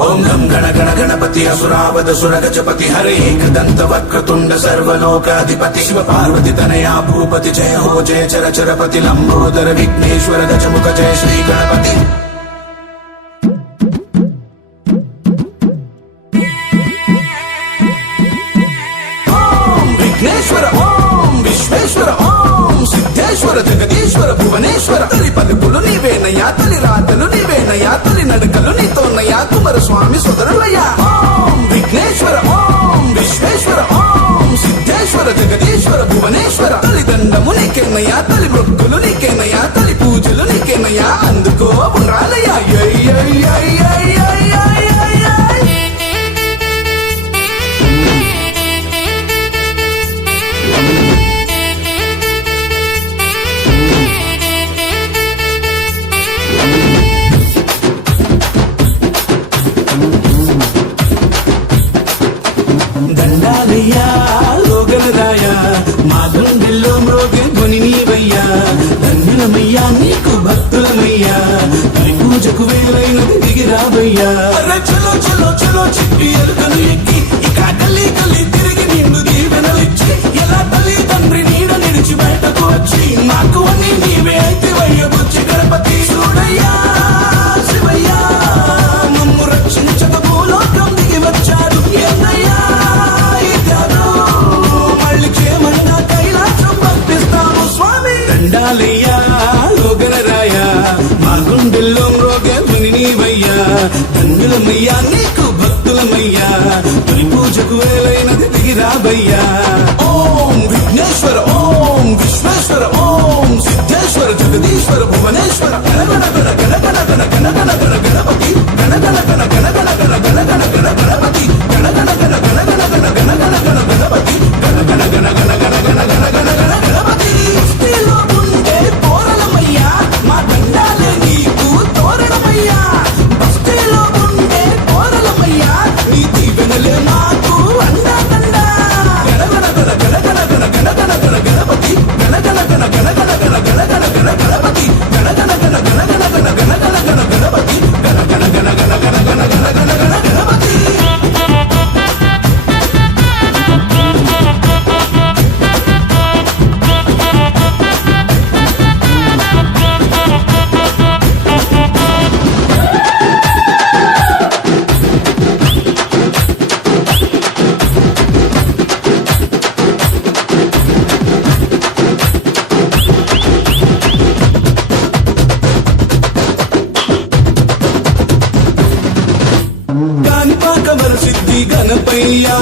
ఓం గం గణ గణ గణపతి అసురావద సురగజపతి హరే ఏకదంత వక్రతుండ సర్వలోకాధిపతి శివ పార్వతి తనయా భూపతి జయ హో జయ చర చరపతి లంబోదర విఘ్నేశ్వర గజముఖ జయ శ్రీ గణపతి. విఘ్నేశ్వర ఓం విశ్వేశ్వర ఓం సిద్ధేశ్వర జగదీశ్వర భువనేశ్వర తొలి పలుకులు నీవేనయ్యా తొలి రాతలు నీవేనయ్యా తొలి నడకలు నీతోనయ్యా కుమార స్వామి సుతరులయ్యా. ఓం విఘ్నేశ్వర ఓం విశ్వేశ్వర ఓం సిద్ధేశ్వర జగదీశ్వర భువనేశ్వర తొలి దండము నీకేనయ్యా తొలి మొక్కులు నీకేనయ్యా తొలి పూజలు నీకేనయ్యా అందుకో ఉండాలయ్యా. దండాలయ్యా లోగలరాయా మా గుండెల్లో మ్రోగే ధ్వని నీవయ్యా ధన్యులమయ్యా నీకు భక్తులమయ్యా తొలి పూజకు వేలైనది దిగిరావయ్యా. చలో చలో చలో చిట్టి ఎలుకను ఎక్కి ఇక గల్లీ గల్లీ తిరిగి నిన్ను దీవెనలిచ్చి ఎలా తల్లి తండ్రి నీడ నిడిచి బయటకు వచ్చి నాకు అన్ని నీవే అయితే వయ్యబుచ్చి గణపతి చూడయ్యా శివయ్యా మమ్ము రక్షించక భూలోకం దిగి వచ్చాడు ఏందయ్యా దండాలయ్యా లోగనరాయా మా గుండెల్లో మ్రోగే ధ్వని నీవయ్యా ధన్యులమయ్యా నీకు భక్తులమయ్యా తొలి పూజకు వేలైనది దిగిరాబయ్యా. ఓం విఘ్నేశ్వర ఓం విశ్వేశ్వర ఓం సిద్ధేశ్వర జగదీశ్వర భువనేశ్వర గణ గణ గణ గణ గణ గణ గణ గణ గణపతి గణ గణ గణ గణ గణ గణ గణ గణ గణ గణపతి గణ గణ గణ గణ గణ గణ గణ గణ గణ గణపతి గణ గణ గణ గణ గణ గణ గణ గణ గణ గణపతి. మా దండాలే నీకు తోరణమయ్యా బస్తీలో ఉండే పోరలమయ్యా నీ దీవెనలే మాకు అండా దండా. గణ గణ గణ గణ గణ గణ గణ గణ గణపతి గణ గణ గణ గణ గణ గణ గణ గణ గణ గణపతి గణ గణ గణ గణ గణ గణ గణ గణ గణ గణపతి గణ గణ గణ గణ గణ గణ గణ గణ గణ గణపతి. గణపయ్యా